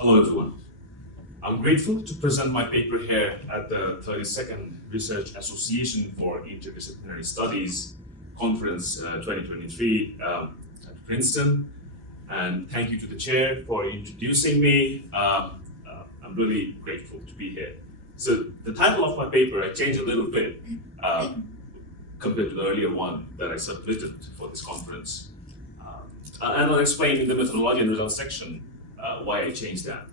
Hello, everyone. I'm grateful to present my paper here at the 32nd Research Association for Interdisciplinary Studies Conference 2023 at Princeton. And thank you to the chair for introducing me. I'm really grateful to be here. So the title of my paper, I changed a little bit compared to the earlier one that I submitted for this conference. And I'll explain in the methodology and results section why I changed that.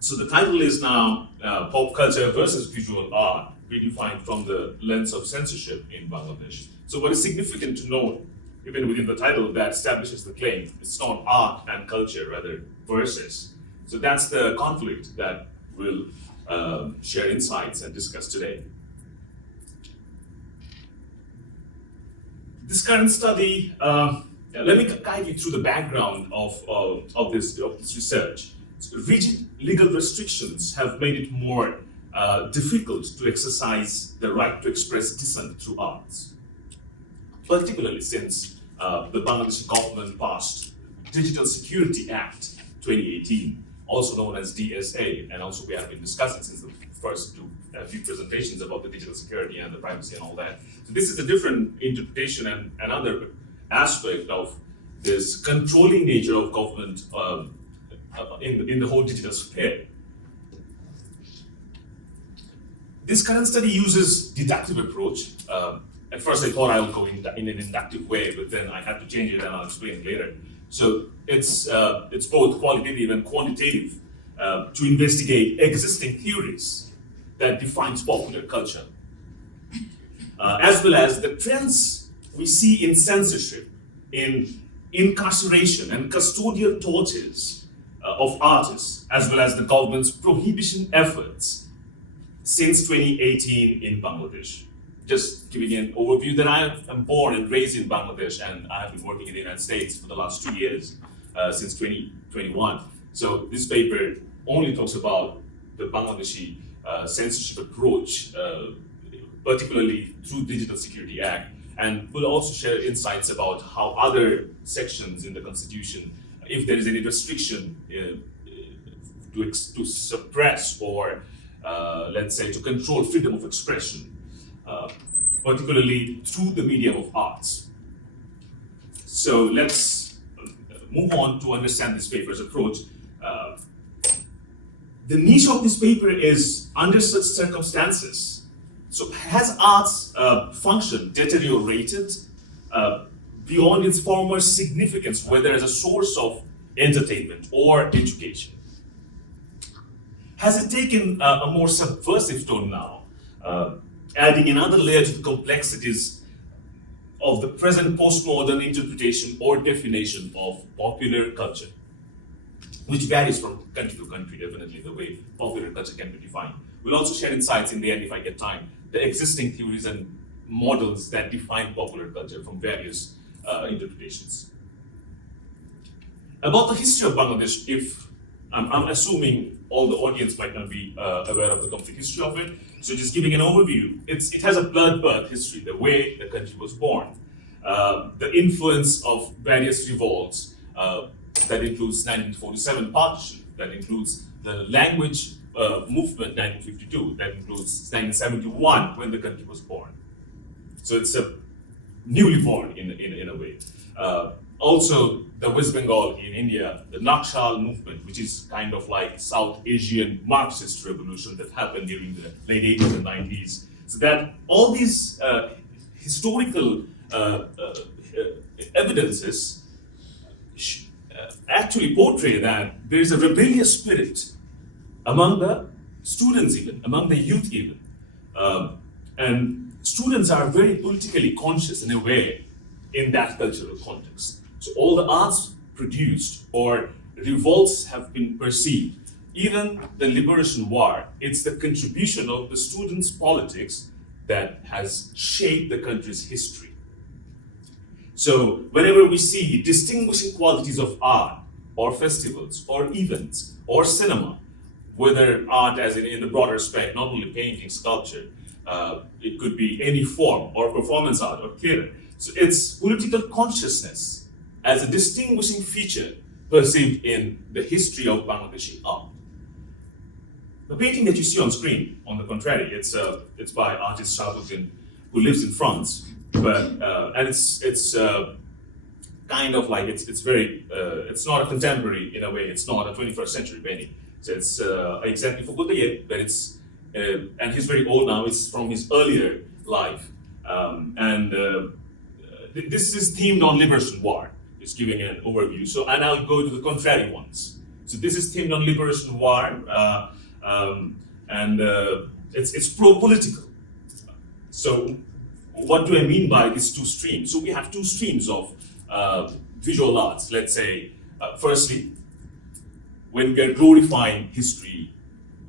So the title is now Pop Culture versus Visual Art, redefined from the lens of censorship in Bangladesh. So what is significant to note, even within the title, that establishes the claim, it's not art and culture, rather versus. So that's the conflict that we'll share insights and discuss today. This current study, let me guide you through the background of this research. So rigid legal restrictions have made it more difficult to exercise the right to express dissent through arts, particularly since the Bangladeshi government passed Digital Security Act 2018, also known as DSA, and also we have been discussing since the first few presentations about the digital security and the privacy and all that. So this is a different interpretation and another aspect of this controlling nature of government in the whole digital sphere. This current study uses deductive approach. At first I thought I would go in an inductive way, but then I had to change it and I'll explain later. So it's both qualitative and quantitative to investigate existing theories that defines popular culture, as well as the trends we see in censorship, in incarceration and custodial tortures of artists, as well as the government's prohibition efforts since 2018 in Bangladesh. Just giving an overview that I am born and raised in Bangladesh, and I have been working in the United States for the last 2 years, since 2021. So this paper only talks about the Bangladeshi censorship approach, particularly through Digital Security Act, and we'll also share insights about how other sections in the Constitution, if there is any restriction to suppress or, let's say, to control freedom of expression, particularly through the medium of arts. So let's move on to understand this paper's approach. The niche of this paper is under such circumstances. So has arts function deteriorated beyond its former significance, whether as a source of entertainment or education? Has it taken a more subversive tone now, adding another layer to the complexities of the present postmodern interpretation or definition of popular culture, which varies from country to country, definitely, the way popular culture can be defined. We'll also share insights in the end, if I get time, the existing theories and models that define popular culture from various interpretations. About the history of Bangladesh, if I'm assuming all the audience might not be aware of the complete history of it, so just giving an overview, it has a bloodbath history, the way the country was born, the influence of various revolts, that includes 1947 partition, that includes the language movement 1952, that includes 1971 when the country was born. So it's a newly born in a way. Also, the West Bengal in India, the Nakshal movement, which is kind of like South Asian Marxist revolution that happened during the late 80s and 90s. So that all these historical evidences actually portray that there is a rebellious spirit among the students even, among the youth even. And students are very politically conscious in a way in that cultural context. So all the arts produced or revolts have been perceived. Even the Liberation War, it's the contribution of the students' politics that has shaped the country's history. So whenever we see distinguishing qualities of art or festivals or events or cinema, whether art as in the broader spec, not only painting, sculpture, it could be any form or performance art or theater. So it's political consciousness as a distinguishing feature perceived in the history of Bangladeshi art. The painting that you see on screen, on the contrary, it's by artist Shahabuddin, who lives in France, but and it's kind of like it's very it's not a contemporary in a way. It's not a 21st century painting. So it's exactly for Gautier, but it's and he's very old now. It's from his earlier life, this is themed on Liberation War. It's giving an overview. So and I'll go to the contrary ones. So this is themed on Liberation War, it's pro-political. So what do I mean by these two streams? So we have two streams of visual arts. Let's say, firstly, when we are glorifying history,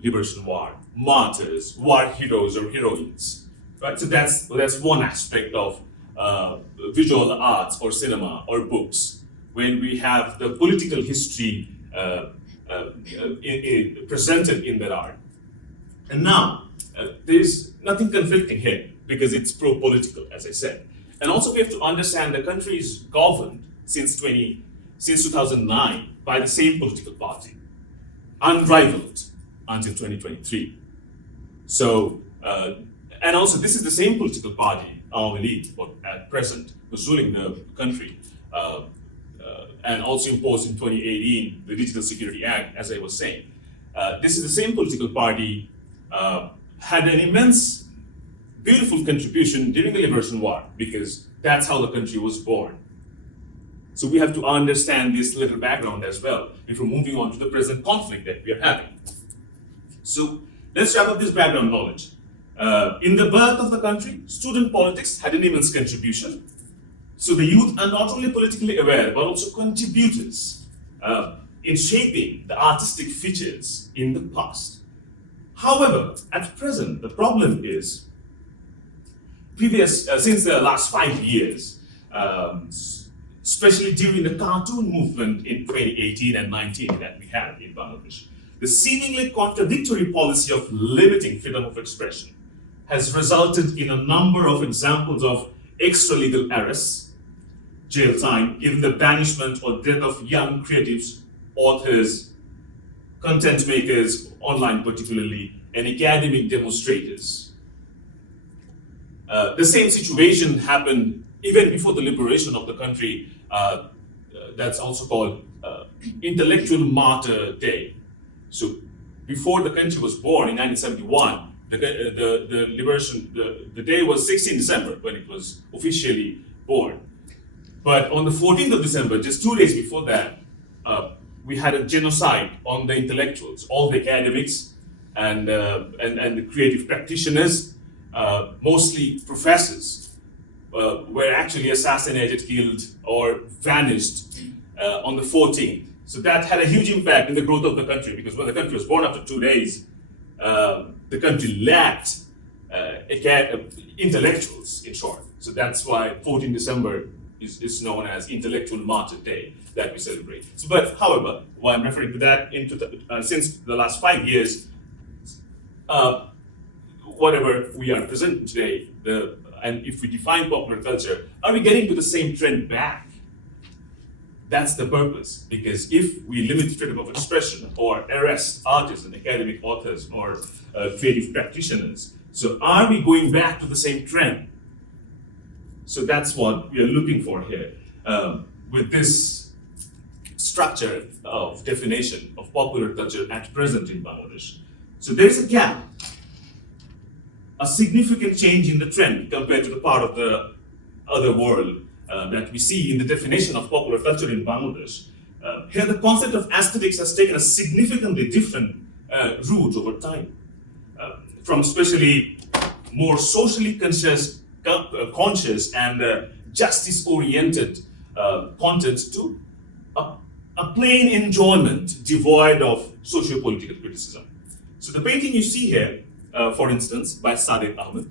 Liberation War, martyrs, war heroes or heroines, right? So that's one aspect of visual arts or cinema or books. When we have the political history presented in that art. And now, there's nothing conflicting here because it's pro-political, as I said. And also we have to understand the country is governed since 2009 by the same political party, unrivaled until 2023. So, and also this is the same political party, our elite, at present, who's ruling the country, and also imposed in 2018 the Digital Security Act, as I was saying. This is the same political party, had an immense, beautiful contribution during the Liberation War, because that's how the country was born. So we have to understand this little background as well, before moving on to the present conflict that we are having. So let's wrap up this background knowledge. In the birth of the country, student politics had an immense contribution. So the youth are not only politically aware, but also contributors in shaping the artistic features in the past. However, at present, the problem is, since the last 5 years, especially during the cartoon movement in 2018 and 19 that we had in Bangladesh, the seemingly contradictory policy of limiting freedom of expression has resulted in a number of examples of extralegal arrests, jail time, even the banishment or death of young creatives, authors, content makers, online particularly, and academic demonstrators. The same situation happened even before the liberation of the country. That's also called Intellectual Martyr Day. So before the country was born in 1971, the liberation, the day was 16 December when it was officially born. But on the 14th of December, just 2 days before that, we had a genocide on the intellectuals, all the academics and the creative practitioners, mostly professors, were actually assassinated, killed, or vanished on the 14th. So that had a huge impact in the growth of the country, because when the country was born after 2 days, the country lacked intellectuals, in short. So that's why 14 December is known as Intellectual Martyr Day that we celebrate. So, but however, why I'm referring to that, since the last 5 years, whatever we are presenting today, and if we define popular culture, are we getting to the same trend back? That's the purpose, because if we limit freedom of expression or arrest artists and academic authors or creative practitioners, so are we going back to the same trend? So that's what we are looking for here with this structure of definition of popular culture at present in Bangladesh. So there's a gap, a significant change in the trend compared to the part of the other world that we see in the definition of popular culture in Bangladesh. Here the concept of aesthetics has taken a significantly different route over time, from especially more socially conscious and justice-oriented content to a plain enjoyment devoid of socio-political criticism. So the painting you see here, for instance, by Sadiq Ahmed,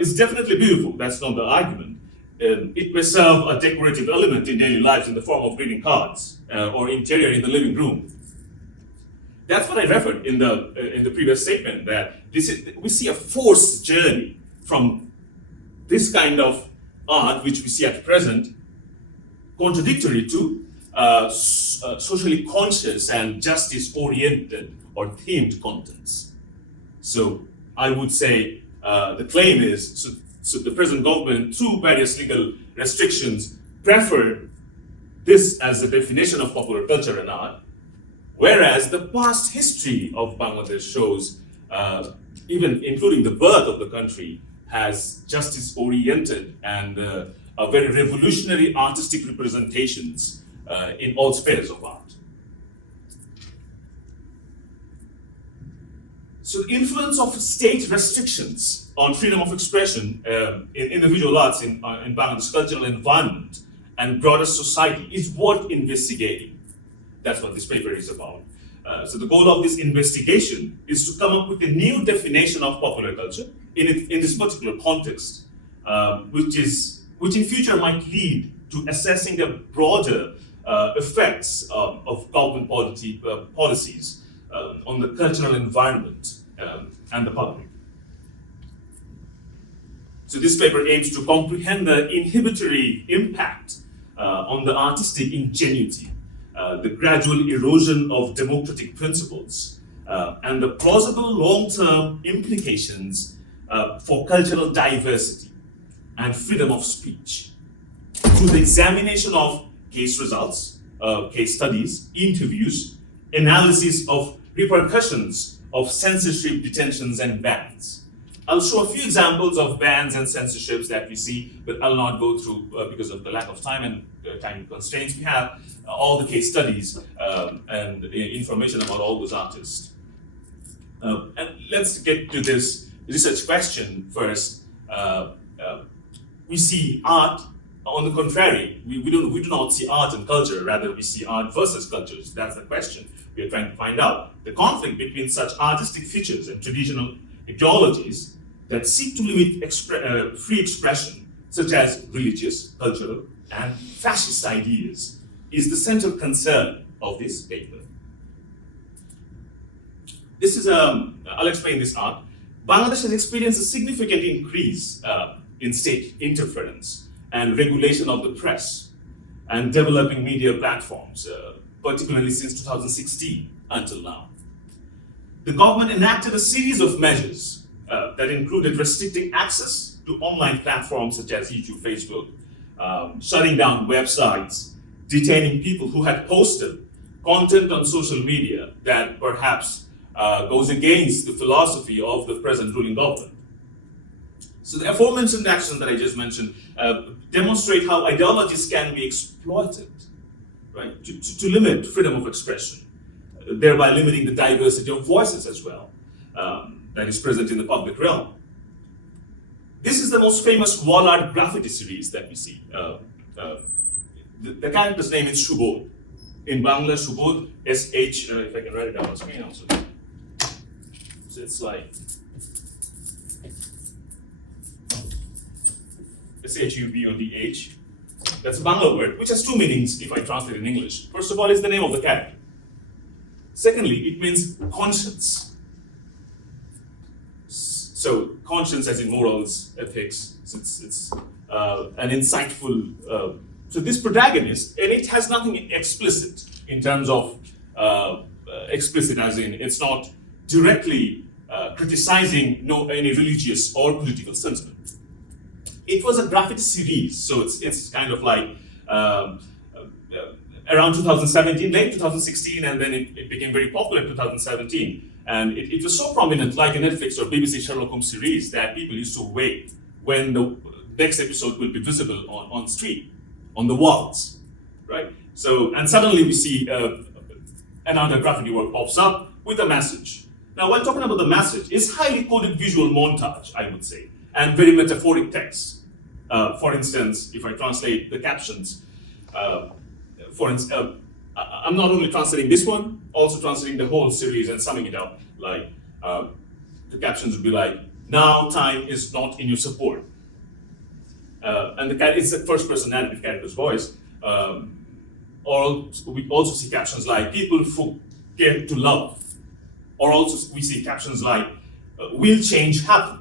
is definitely beautiful. That's not the argument. It may serve a decorative element in daily lives in the form of greeting cards or interior in the living room. That's what I referred in the previous statement, that we see a forced journey from this kind of art, which we see at present, contradictory to socially conscious and justice-oriented or themed contents. So I would say the claim is, so the present government, through various legal restrictions, preferred this as the definition of popular culture and art, whereas the past history of Bangladesh shows, even including the birth of the country, has justice-oriented and a very revolutionary artistic representations in all spheres of art. So the influence of state restrictions on freedom of expression in the visual arts in Bangladesh cultural environment and broader society is worth investigating. That's what this paper is about. So the goal of this investigation is to come up with a new definition of popular culture in this particular context, which in future might lead to assessing the broader effects of government policies on the cultural environment and the public. So this paper aims to comprehend the inhibitory impact on the artistic ingenuity, the gradual erosion of democratic principles, and the plausible long-term implications for cultural diversity and freedom of speech through the examination of case results, case studies, interviews, analysis of repercussions of censorship, detentions, and bans. I'll show a few examples of bans and censorships that we see, but I'll not go through because of the lack of time and time constraints. We have all the case studies and information about all those artists. And let's get to this research question first. We see art, on the contrary, we do not see art and culture, rather we see art versus cultures. That's the question we are trying to find out. The conflict between such artistic features and traditional ideologies that seek to limit free expression, such as religious, cultural, and fascist ideas, is the central concern of this paper. This is, I'll explain this art. Bangladesh has experienced a significant increase in state interference and regulation of the press and developing media platforms, particularly since 2016 until now. The government enacted a series of measures that included restricting access to online platforms such as YouTube, Facebook, shutting down websites, detaining people who had posted content on social media that perhaps goes against the philosophy of the present ruling government. So the aforementioned actions that I just mentioned demonstrate how ideologies can be exploited, right, to limit freedom of expression, thereby limiting the diversity of voices as well that is present in the public realm. This is the most famous wall art graffiti series that we see. The character's name is Shubodh. In Bangla, Shubodh, S-H, if I can write it down on screen also. So it's like S-H-U-B-O-D-H. That's a Bangla word, which has two meanings if I translate in English. First of all, it's the name of the character. Secondly, it means conscience. So conscience as in morals, ethics, it's an insightful, so this protagonist, and it has nothing explicit in terms of, explicit as in, it's not directly criticizing any religious or political sentiment. It was a graffiti series, so it's kind of like around 2017, late 2016, and then it became very popular in 2017. And it was so prominent, like a Netflix or BBC Sherlock Holmes series, that people used to wait when the next episode will be visible on street, on the walls, right? So, and suddenly we see another graffiti work pops up with a message. Now, when talking about the message, it's highly coded visual montage, I would say, and very metaphoric text. For instance, if I translate the captions, I'm not only translating this one, also translating the whole series and summing it up. Like, the captions would be like, now time is not in your support. And it's the first person narrative character's voice. Or we also see captions like, people forget to love. Or also we see captions like, will change happen?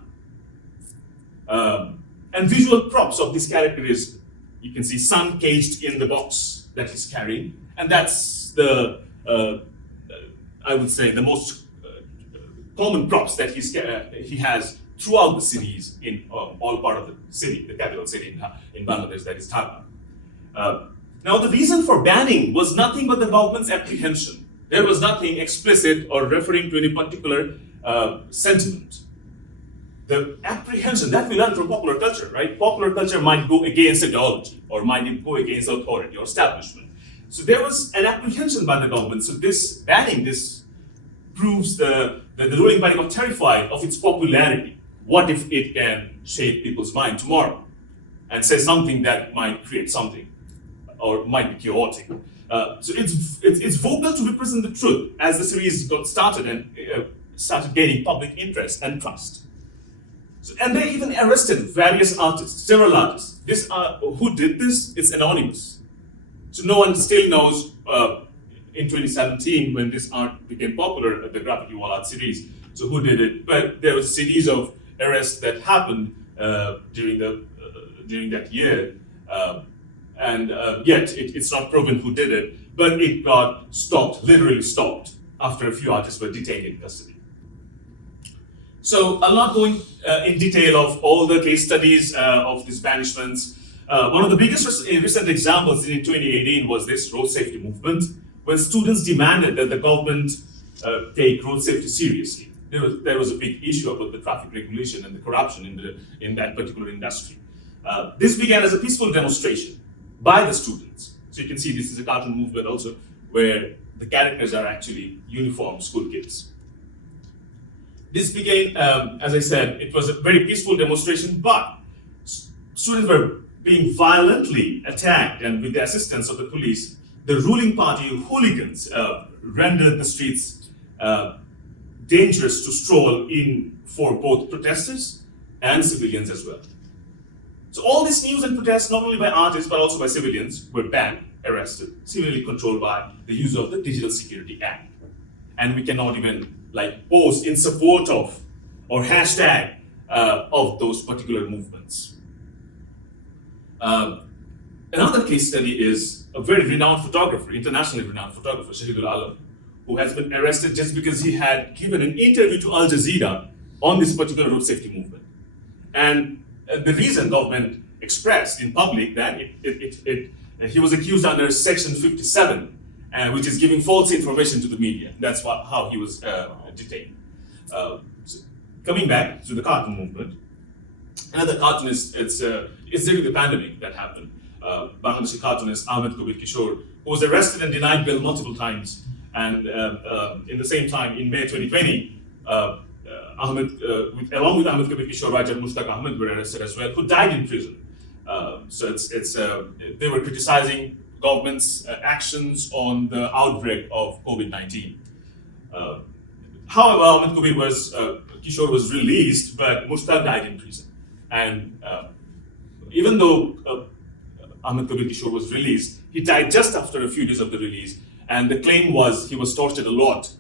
And visual props of this character is, you can see sun caged in the box that he's carrying, And that's the, I would say, the most common props that he has throughout the cities in all part of the city, the capital city in Bangladesh, that is Dhaka. Now, the reason for banning was nothing but the government's apprehension. There was nothing explicit or referring to any particular sentiment. The apprehension that we learn from popular culture, right? Popular culture might go against ideology or might go against authority or establishment. So there was an apprehension by the government. So this banning this proves that the ruling party was terrified of its popularity. What if it can shape people's mind tomorrow and say something that might create something or might be chaotic? So it's vocal to represent the truth as the series got started and started gaining public interest and trust. So, and they even arrested various artists, several artists. Who did this? It's anonymous. So no one still knows in 2017 when this art became popular, the graffiti wall art series. So who did it? But there was a series of arrests that happened during that year. And yet it's not proven who did it, but it got stopped, literally stopped, after a few artists were detained in custody. So I'm not going in detail of all the case studies of these banishments. One of the biggest recent examples in 2018 was this road safety movement, when students demanded that the government take road safety seriously. There was a big issue about the traffic regulation and the corruption in that particular industry. This began as a peaceful demonstration by the students. So you can see this is a cartoon movement also, where the characters are actually uniformed school kids. This began, as I said, it was a very peaceful demonstration, but students were being violently attacked, and with the assistance of the police, the ruling party hooligans rendered the streets dangerous to stroll in for both protesters and civilians as well. So all these news and protests, not only by artists but also by civilians, were banned, arrested, severely controlled by the use of the Digital Security Act. And we cannot even post in support of or hashtag of those particular movements. Another case study is a very renowned photographer, internationally renowned photographer, Shahidul Alam, who has been arrested just because he had given an interview to Al Jazeera on this particular road safety movement. And the reason government expressed in public that he was accused under Section 57, which is giving false information to the media. That's how he was detained. So coming back to the cartoon movement, another cartoonist, it's during the pandemic that happened. Bangladeshi cartoonist Ahmed Kabir Kishore, who was arrested and denied bail multiple times. And in the same time, in May 2020, along with Ahmed Kabir Kishore, writer Mushtaq Ahmed were arrested as well, who died in prison. So they were criticizing government's actions on the outbreak of COVID-19. However, Ahmed Kishore was released, but Mushtaq died in prison. And even though Ahmed Kabir Kishore was released, he died just after a few days of the release, and the claim was he was tortured a lot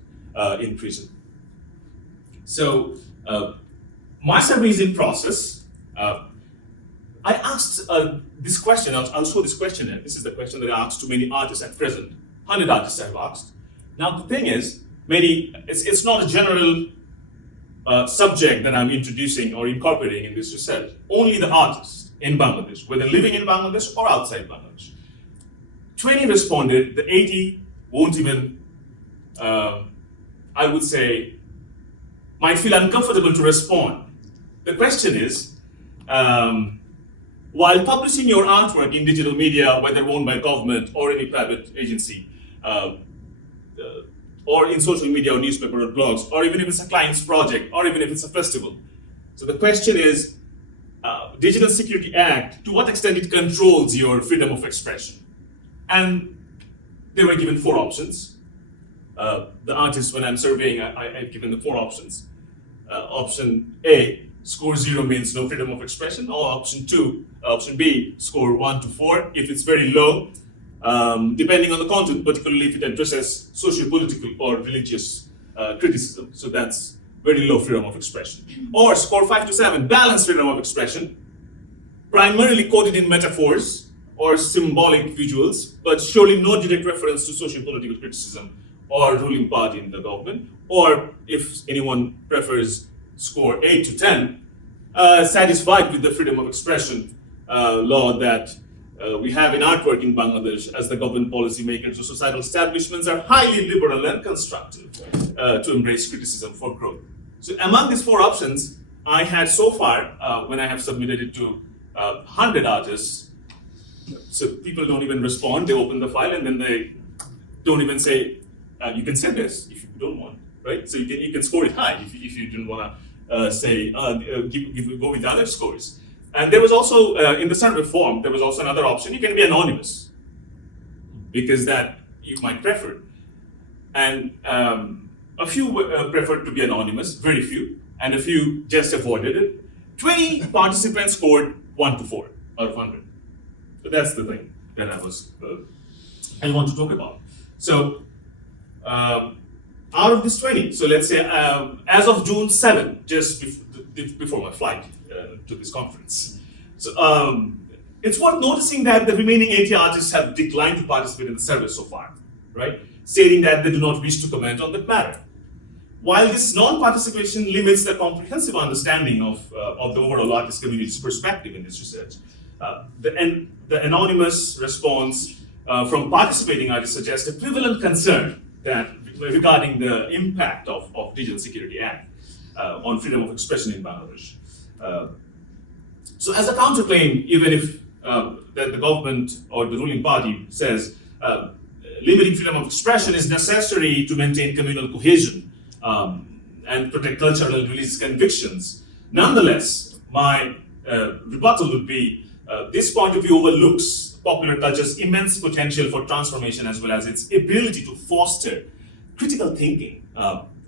in prison. So my survey is in process. I asked this question, I'll show this questionnaire. This is the question that I asked to many artists at present. 100 artists I've asked. Now the thing is, it's not a general subject that I'm introducing or incorporating in this research. Only the artists in Bangladesh, whether living in Bangladesh or outside Bangladesh. 20 responded, the 80 won't even, I would say, might feel uncomfortable to respond. The question is, while publishing your artwork in digital media, whether owned by government or any private agency, or in social media or newspaper or blogs, or even if it's a client's project, or even if it's a festival. So the question is, Digital Security Act, to what extent it controls your freedom of expression? And they were given 4 options. The artists, when I'm surveying, I've given the 4 options. Option A, score 0 means no freedom of expression, or option B, score 1 to 4. If it's very low, depending on the content, particularly if it addresses socio-political or religious criticism. So that's very low freedom of expression. Or score 5 to 7, balanced freedom of expression, primarily coded in metaphors, or symbolic visuals, but surely no direct reference to socio-political criticism or ruling party in the government, or if anyone prefers score 8 to 10, satisfied with the freedom of expression law that we have in artwork in Bangladesh, as the government policymakers or societal establishments are highly liberal and constructive to embrace criticism for growth. So among these 4 options, I had so far, when I have submitted it to 100 artists, so people don't even respond, they open the file and then they don't even say, you can send this if you don't want, right? So you can score it high if you didn't want to say, go with other scores. And there was also, in the survey form, there was also another option. You can be anonymous, because that you might prefer. And a few preferred to be anonymous, very few, and a few just avoided it. 20 participants scored 1 to 4 out of 100. So that's the thing that I want to talk about. So out of this 20, so let's say as of June 7, just before my flight to this conference. So it's worth noticing that the remaining 80 artists have declined to participate in the survey so far, right? Stating that they do not wish to comment on that matter. While this non-participation limits the comprehensive understanding of the overall artist community's perspective in this research, the anonymous response from participating artists suggests a prevalent concern regarding the impact of Digital Security Act on freedom of expression in Bangladesh. So as a counterclaim, even if the government or the ruling party says limiting freedom of expression is necessary to maintain communal cohesion and protect cultural and religious convictions, nonetheless, my rebuttal would be this point of view overlooks popular culture's immense potential for transformation, as well as its ability to foster critical thinking,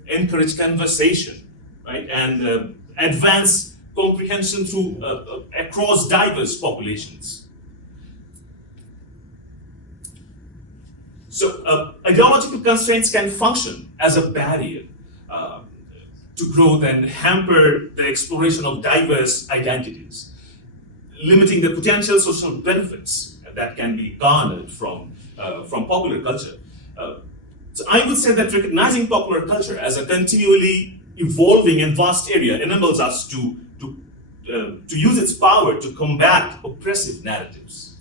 encourage conversation, right, and advance comprehension through across diverse populations. So ideological constraints can function as a barrier to growth and hamper the exploration of diverse identities, limiting the potential social benefits that can be garnered from popular culture. So I would say that recognizing popular culture as a continually evolving and vast area enables us to use its power to combat oppressive narratives,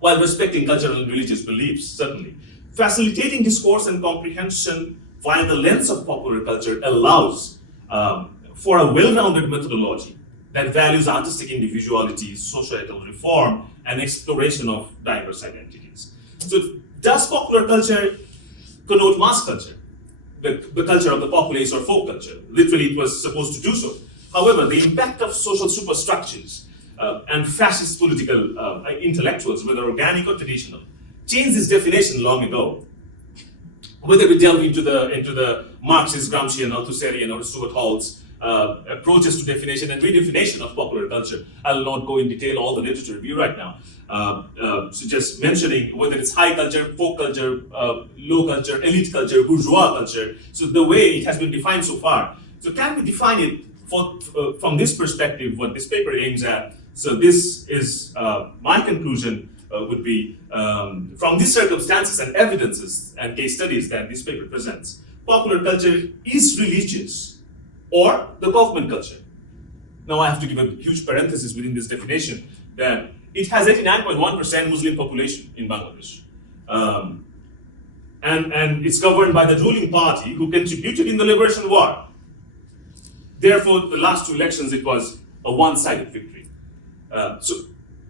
while respecting cultural and religious beliefs, certainly. Facilitating discourse and comprehension via the lens of popular culture allows for a well-rounded methodology that values artistic individuality, societal reform, and exploration of diverse identities. So does popular culture connote mass culture, the culture of the populace or folk culture? Literally, it was supposed to do so. However, the impact of social superstructures and fascist political intellectuals, whether organic or traditional, changed this definition long ago. Whether we delve into the Marxist, Gramscian, Althusserian, or Stuart Hall's approaches to definition and redefinition of popular culture, I will not go in detail all the literature review right now. So just mentioning whether it's high culture, folk culture, low culture, elite culture, bourgeois culture. So the way it has been defined so far. So can we define it from this perspective, what this paper aims at? So this is my conclusion would be from these circumstances and evidences and case studies that this paper presents, popular culture is religious or the government culture. Now I have to give a huge parenthesis within this definition that it has 89.1% Muslim population in Bangladesh. And it's governed by the ruling party who contributed in the liberation war. Therefore, the last 2 elections, it was a one-sided victory.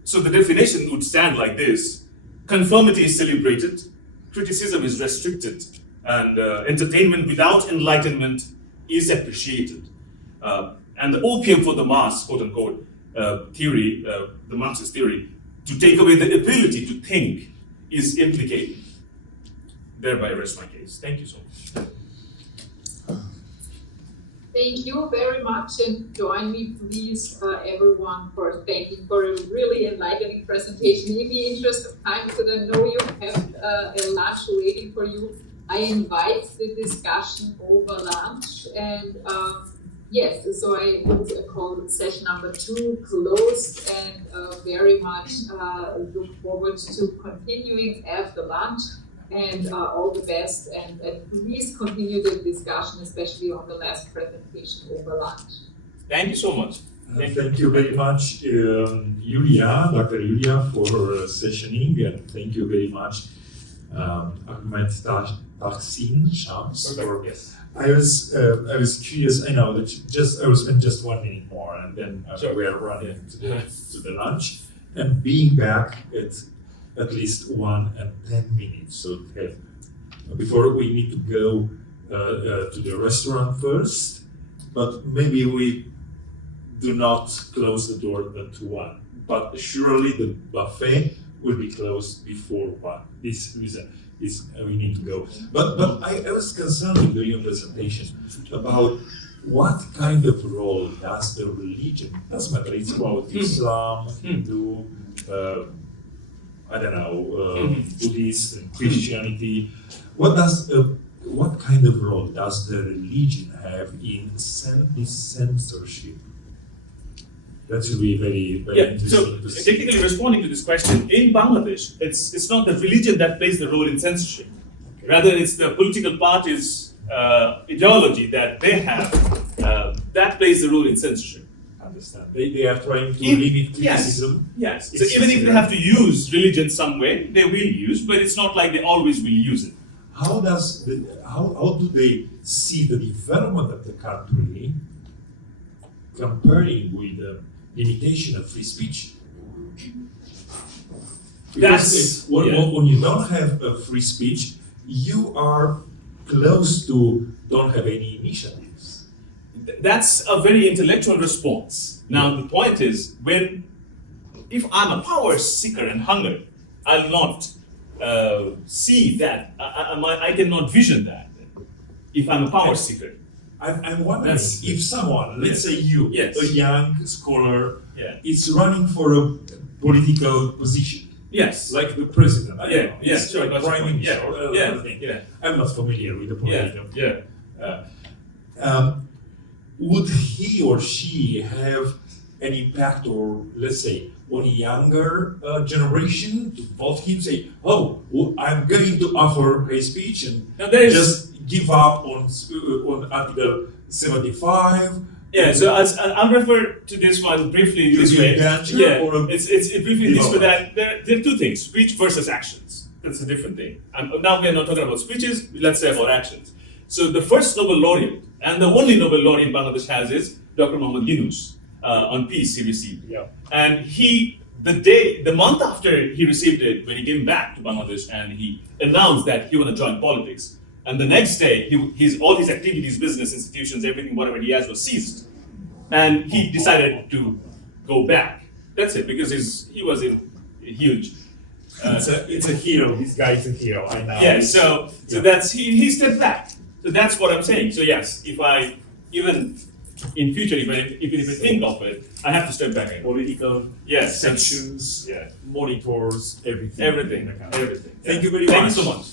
So the definition would stand like this: conformity is celebrated, criticism is restricted, and entertainment without enlightenment is appreciated. And the opium-for-the-mass, quote-unquote, theory, the Marxist theory, to take away the ability to think is implicated. Thereby I rest my case. Thank you so much. Thank you very much, and join me, please, everyone, for thanking for a really enlightening presentation. In the interest of time, because I know you have a lunch waiting for you, I invite the discussion over lunch, and Yes, so I would call session number 2 closed, and very much look forward to continuing after lunch, and all the best, and please continue the discussion, especially on the last presentation over lunch. Thank you so much. Thank you very much, Julia, Dr. Julia, for sessioning, and thank you very much, Ahmed Tahsin Shams. Yes. I was curious. I know that I will spend just 1 minute more, and then we are running to the lunch, and being back at least 1 and 10 minutes. So before we need to go to the restaurant first, but maybe we do not close the door to 1. But surely the buffet will be closed before 1. This we need to go. But I was concerned during your presentation about what kind of role does the religion, doesn't matter, it's about Islam, Hindu, I don't know, Buddhist and Christianity. What kind of role does the religion have in this censorship? That should be very interesting. So technically responding to this question, in Bangladesh, it's not the religion that plays the role in censorship. Okay. Rather, it's the political parties' ideology that they have that plays the role in censorship. Understand. They are trying to limit criticism. Yes. So even if they have to use religion some way, they will use, but it's not like they always will use it. How do they see the development of the country comparing with the limitation of free speech? Because when you don't have a free speech, you are close to don't have any initiatives. That's a very intellectual response. Now the point is, if I'm a power seeker and hungry, I'll not see that. I cannot vision that. If I'm a power seeker. I'm wondering if someone, let's say you, a young scholar, is running for a political position. Yes. Like the president. Sure. Like prime minister. I'm not familiar with the political. Would he or she have an impact, or let's say, on a younger generation to vote him, say, oh, well, I'm going to offer a speech and just give up on Article 75. Yeah, so I'll refer to this one briefly this way. It's briefly this way that there are 2 things: speech versus actions. That's a different thing. And now we're not talking about speeches. Let's say about actions. So the first Nobel laureate and the only Nobel laureate Bangladesh has is Dr. Muhammad Yunus. On peace he received. And the month after he received it, when he came back to Bangladesh and he announced that he wanted to join politics, and the next day all his activities, business, institutions, everything, whatever he has was seized. And he decided to go back. That's it, because he was in huge. It's a hero. This guy is a hero. I know. Yeah. So that's he stepped back. So that's what I'm saying. So yes, if I even in future, if I think of it, I have to step back. Political sections, monitors, everything. Everything. Thank you very much. Thank you so much.